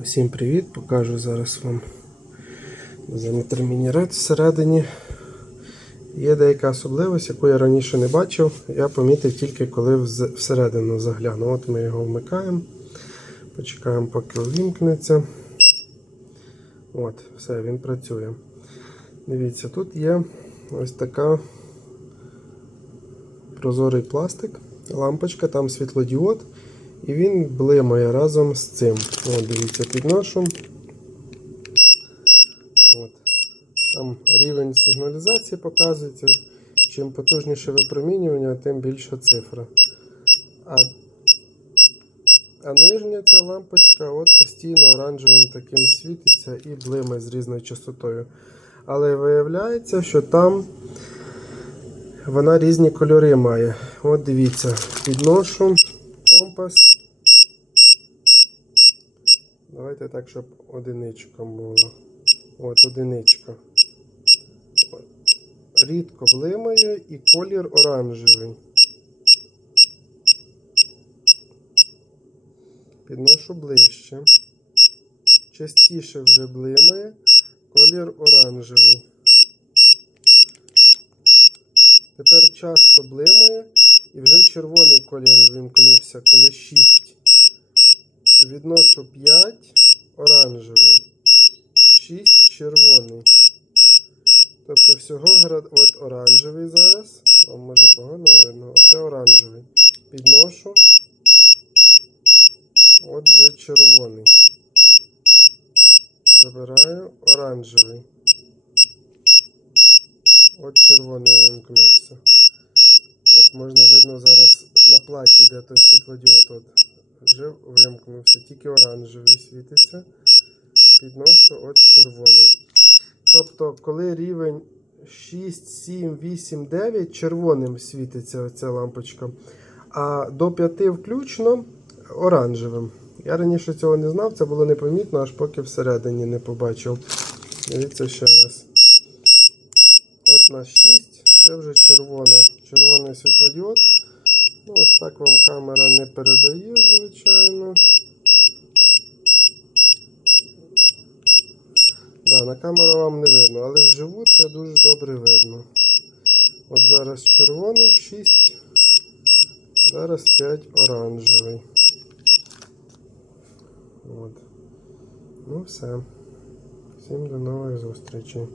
Усім привіт! Покажу зараз вам дозиметр мінірет всередині. Є деяка особливість, яку я раніше не бачив. Я помітив тільки коли всередину загляну. От ми його вмикаємо. Почекаємо, поки увімкнеться. От, все, він працює. Дивіться, тут є ось така прозорий пластик, лампочка, там світлодіод. І він блимає разом з цим. От, дивіться, підношу. От. Там рівень сигналізації показується. Чим потужніше випромінювання, тим більша цифра. А, а нижня ця лампочка от постійно оранжевим таким світиться і блимає з різною частотою. Але виявляється, що там вона різні кольори має. От дивіться, підношу компас. Давайте так, щоб одиничка була. От одиничка. Рідко блимає і колір оранжевий. Підношу ближче. Частіше вже блимає, колір оранжевий. Тепер часто блимає і вже червоний колір вимкнувся, коли 6. Відношу 5 оранжевий, 6 червоний. Тобто всього град... от оранжевий зараз. Вам може погано видно. Оце оранжевий. Підношу. От вже червоний. Забираю оранжевий. От червоний вимкнувся. Можна видно зараз на платі, де той світлодіод от вже вимкнувся. Тільки оранжевий світиться. Підношу от червоний. Тобто, коли рівень 6, 7, 8, 9 червоним світиться оця лампочка, а до 5 включно оранжевим. Я раніше цього не знав, це було непомітно, аж поки всередині не побачив. Дивіться ще раз. От на 6, це вже червона, червоний світлодіод. Ну, ось так вам камера не передає, звичайно. Да, на камеру вам не видно, але вживу це дуже добре видно. От зараз червоний 6, зараз 5 оранжевий. От. Ну все. Всім до нових зустрічей.